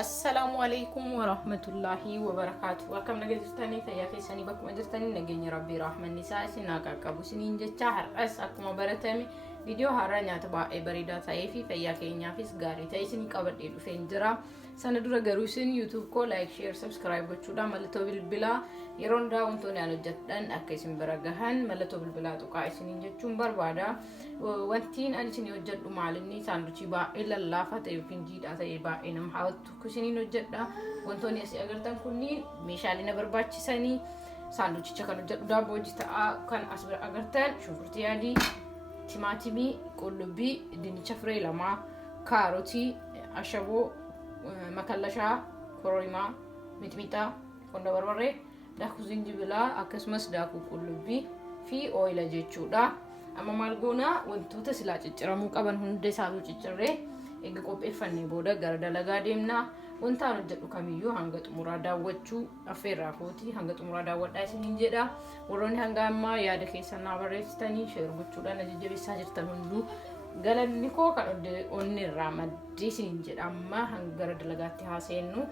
السلام عليكم ورحمة الله وبركاته. وكم نجدتني في أخي سني بكم نجدتني نجني ربي رحمة النساء سناك كابو سنين جتشهر أكما برتمي فيديو هرانيا تبع بريدة تايفي في أخي نافيس غاري تايسني كابر ديلو فينجرا سندورا جروسين يوتيوب كو لايك شير سبسكرايب وشودا ملتو بالبلا يرون دا ونتوني أنا جدًا أكيسين برجهن ملتو بالبلا تقاي سنين جتشون بربادا وانتين أنا سني وجد معلمني ساندوتشي با إلا اللافة يمكن جيد أتاي با إنهم حاوت كسنين وجدنا وانتوني أسي أقدر كونين ميشالنا برباتش سني ساندوتشي كانوا وجد دا بوجتا كان أصبر أقدر شوفرتي يعني تيماتيمي قلبي ديني شفري لما كاروتي أشابو مكلشا كوريما متميتا كوندا بربري داكو زنجبلا أكسمس داكو قلبي في أويلا جيتشودا أما مالغونا وانتوتا سلا چچرامو قبن هندي سادو چچري eega qopheeffannee booda gara dalagaa deemna wanta hojjedhu kamiyyuu hanga xumuraa daawwachuu affeerraa kooti hanga xumuraa daawwadhaa isiniin jedha warroonni hanga ammaa yaada keessan naa barreessitanii sheer gochuudhaan jajjabeessaa jirtan hunduu galanni koo kan onni irraa maddii isiniin jedha amma hanga gara dalagaatti haaseennu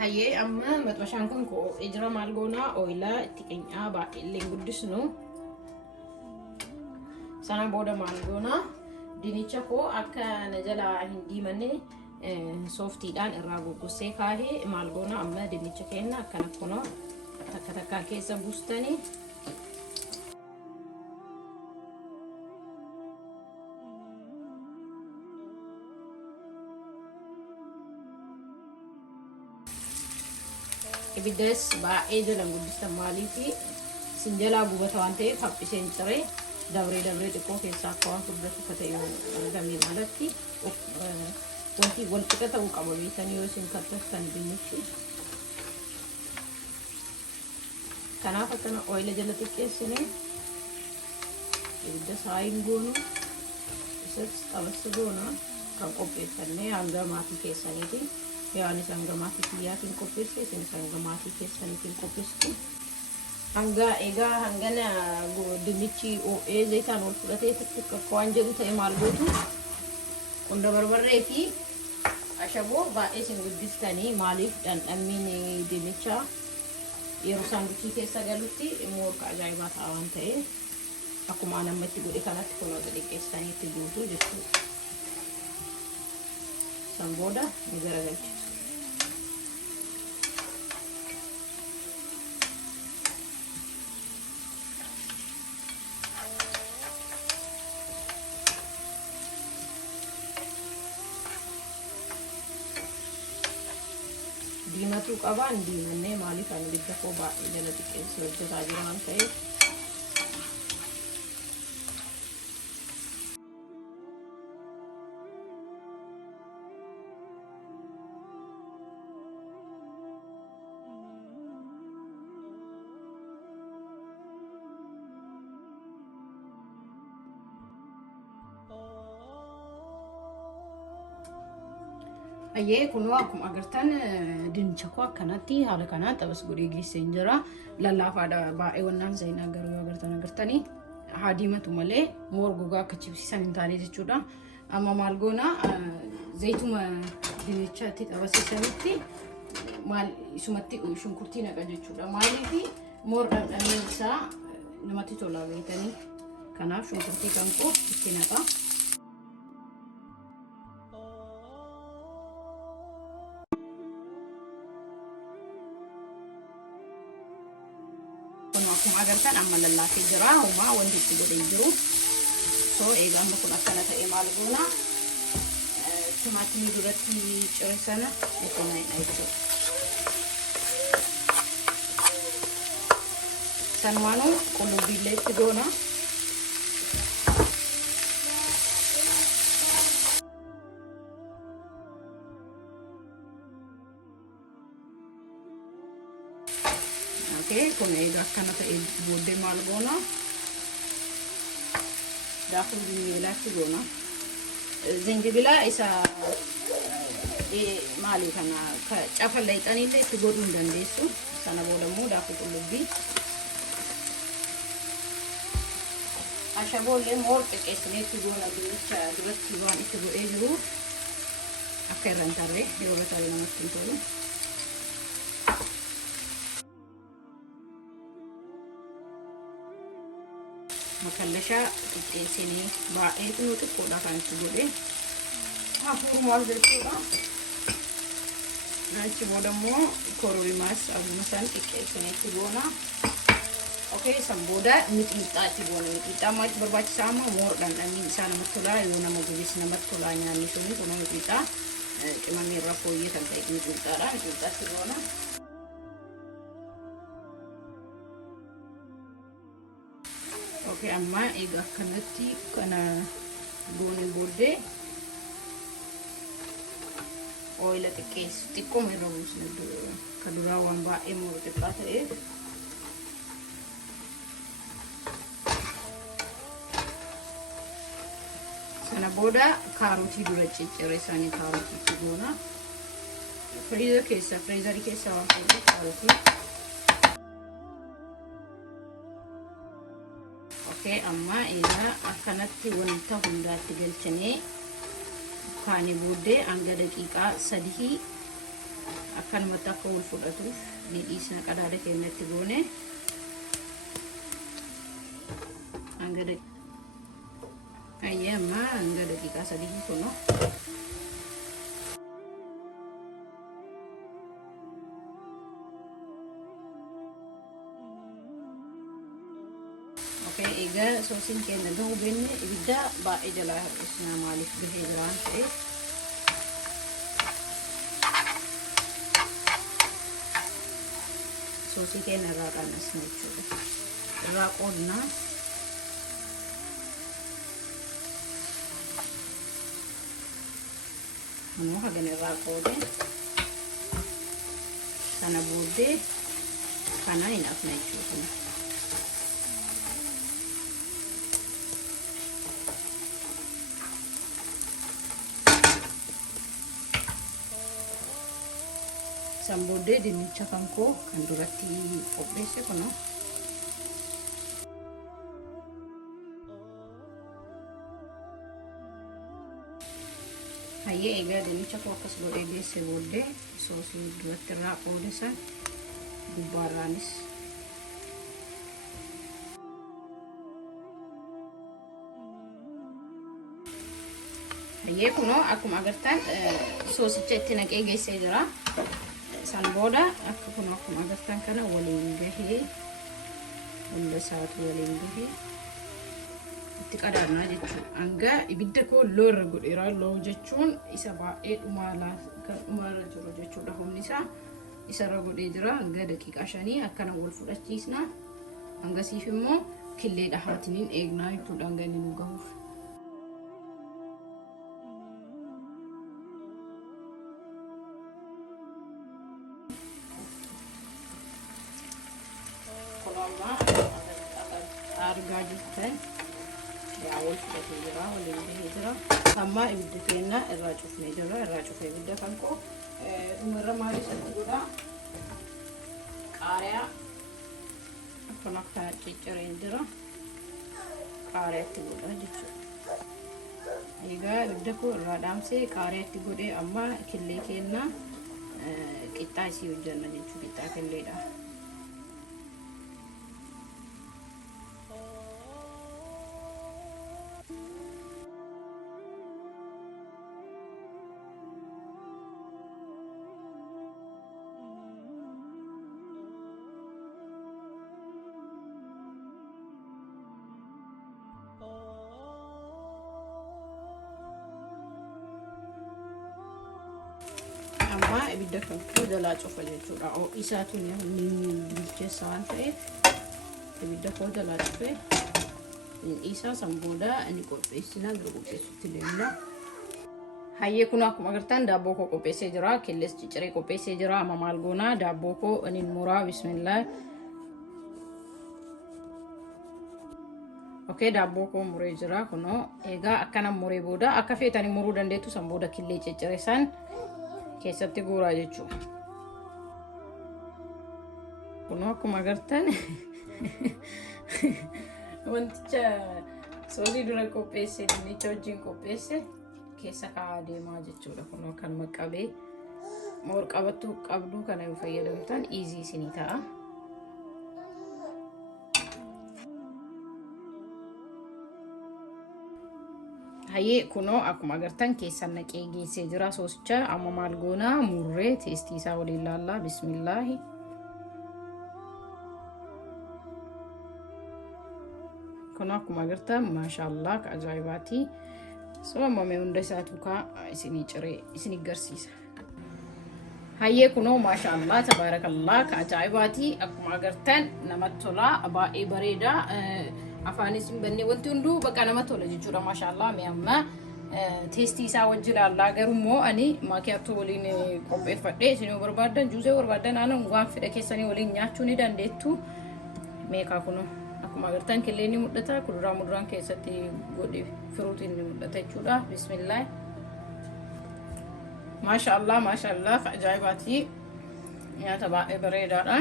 hayyee amma maxxashaan kun ko ijra maalgoona ooyila itti keenyaa baay'ee guddisnu sana booda maalgoona dinicha ko akka najala hindi manne softiidhaan irraa goggosee kaahee maalgoona amma dinicha keenna akkana kuno takka takka keessa buustanii ibidas baay'ee jalan guddistan maaliifi sinjalaa gubata waan ta'eef haphiseen ciree dabree xiqqoo keessaa akka waan furdatu ka ta'e argamee malatti wanti wal qixa ta'uu qaba beekanii yoo isin kattastan dinnichi kanaaf akkana ooyila jala xiqqeessine ibidda saayin goonu isas qabassa goona kan qopheeffannee hanga maatii keessaniiti yani sanga maatii kiyaatiin qopheesse isin sanga maatii keessaniitiin qopheessitu hanga egaa hangana dinnichi zaytaan ol fudhatee xixiqqoo waan jedhu ta'e maal gootu qunda barbarree fi ashaboo baay'ee isin guddistanii maaliif dhandhammiin dinnichaa yeroo saanduqii keessa galutti moorka ajaa'ibaa ta'a waan ta'eef akkuma namatti godhe kanatti kunuunsa xiqqeessanii itti guutuu jechuudha san booda ni garagalchisu diimatu qabaan diimannee maaliif ani bidda koo baay'ee jala xiqqeessu hojjetaa jira waan ta'eef ayyee kunoo akkuma agartan dinnicha koo akkanatti haala kanaan xabas godhee geessee jira lallaafaadha baay'ee wannaan zaynaa garuu agartanii haa diimatu malee moor gogaa akka chibsiisan hin taane jechuudha amma maal goona zaytuma dinnichatti xabasiisanitti maal isumatti shunkurtii naqa jechuudha maaliifi moor dhandhameen isaa namatti tola beekanii kanaaf shunkurtii kan koo itti naqa akkuma agartan amma lallaafee jira homaa wanti itti godhee jiru so egaa amma kun akkana ta'e maal goona timaatimii duratti ciree sana itti naqna jechuudha sanumaanu qullubbiillee itti goona. Kun egaa akkana ta'e booddee maal goona? Daakuu dinniilaatti goona. Zinjibila isa maali kana cafa layxanillee itti godhuu hin dandeessu. Sana booda immoo daakuu qullubbii. Ashaboollee moor xiqqeessinee itti goona dinnicha duratti waan itti godhee jiru akka irra hin tarre yeroo bataalee namatti hin tolu. Makallasha xiqqeessinee baay'ee xinoo xiqqoodha kan itti godhee hafuurumaaf jechuudha. Achi booda immoo kororimaas abuma isaan xiqqeessinee itti goona. Okey, san booda mixmixaa itti goona. Mixmixaa maaliif barbaachisaa amma moordhaan dhanni isaa namatti tolaa yoo nama gubis namatti tolaa nyaanni suni kun mixmixaa qimamii irra fooyyee kan ta'e mixmixaadha. Mixmixaa itti goona. Okey, amma egaa akkanatti kana goone booddee ooyila xiqqooma irra buusne kan duraa waan baay'ee moora xiqqaa ta'eef sana booda kaarotii dura ciccire isaanii kaarotii itti goona. Friizarii keessa waan fuudhee kaarotii. Okey, amma egaa akkanatti wanta hundaatti galchinee kaanii booddee hanga daqiiqaa 3 akkanumatti akka wal fudhatuuf ni dhiisna qadaada keenyatti goone hanga daqiiqaa 3 kuno. Okey, egaa soosiin keenya gahuu beenne ibidda baay'ee jalaa hir'isna maaliif gahee jiraan ta'e. Soosii keenya irraa qannasna jechuudha. Irraa qoodna. Ammoo hagan irraa qoode. Sana booddee kana hin hafna jechuudha. San booddee dinnicha kan koo kan duratti qopheesse kuno. Hayyee egaa dinnicha koo akkas godhee geesse booddee soosii duratti irraa qoode san gubbaarraanis hayyee kuno akkuma agartan soosicha itti naqee geessee jira. San booda akkuma agartan kana waliin gahee hunda isaatu waliin gahee itti qadaadnaa jechuudha. Hanga ibidda koo loo irra godheera. Loo jechuun isa baay'ee dhumaarra jiru jechuudha. Humni isaa isarra godhee jira. Hanga daqiiqaa 5 akkana wal fudhachiisna. Hangasiif immoo killee dhahaatiniin eegnaa jechuudha hanga inni nu gahuuf. Argaa jirtan yaa wal fudhatee jira waliin gahee jira. Amma ibidda keenya irraa cufnee jira. Irraa cufee ibidda kan koo dhumarra maaliif itti godha? Qaariyaa akkana akka cicciree jira. Qaariyaa itti godha jechuudha. Egaa ibidda koo irraa dhaamsee qaariyaa itti godhee amma killee keenya qixxaa isii hojjanna jechuudha. Qixxaa killeedha. Amma ibidda kan jalaa cufa jechuudha. Isaatu ni bilcheessa waan ta'eef ibidda koo jalaa dhufee isaa san booda inni qopheessinaa gara qopheessutti deemna. Hayyee kun akkuma agartan daabboo koo qopheessee jira. Killes cicciree qopheessee jira. Amma maal goonaa daabboo koo inni muraa bismillah. Okay, daabboo koo muree jira kunoo. Egaa akkana muree booda akka feetanii muruu dandeettu san booda killee cicciree san keessatti guuraa jechuudha. Kunoo akkuma agartan wanticha soolii dura qopheessee dinnicha wajjin qopheesse keessa kaa'aa deemaa jechuudha. Kunoo kan maqabee moor qabattu qabdu kana yoo fayyadamtan easy isinii ta'a. Hayyee kunoo akkuma agartan keessa naqee geessee jira soosicha. Amma maal goonaa murree teestii isaa waliin laallaa bismillaahi. Kunoo akkuma agartan maashaallah ka ajaa'ibaati. Soomame hunda isaatu ka isinii ciree isinii garsiisa. Hayyee kunoo maashaallah tabaarakallah ka ajaa'ibaati. Akkuma agartan namatti tola baay'ee bareeda. Afaanis hin banne wanti hunduu bakka namatti tola jechuudha maashaallah. Mee amma teestii isaa wajjin laallaa garuu ani maakiyaatoo waliin qopheeffadhee isinii barbaadan juusee barbaadan aanan waan fedha keessanii waliin nyaachuu ni dandeettu. Meeqa kunoo akkuma agartan killee ni mul'ata. Kuduraa muduraan keessatti godhe firuutiin ni mul'ata jechuudha. Bismillah. Maashaallah maashaallah ajaa'ibaati. Nyaata baay'ee bareedaadha.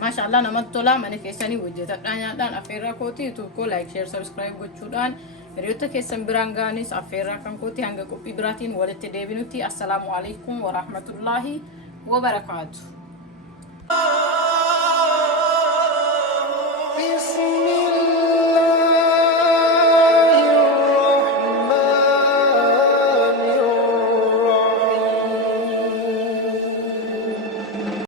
Maashaallah namatti tola. Mana keessanii hojjetadhaa nyaadhaan affeerraa kooti. YouTube koo like share subscribe gochuudhaan hiriyoota keessan biraan ga'anis affeerraa kan kooti. Hanga qophii biraatiin walitti deebinutti. Assalaamu alaikum wa rahmatullahi wa barakaatuh.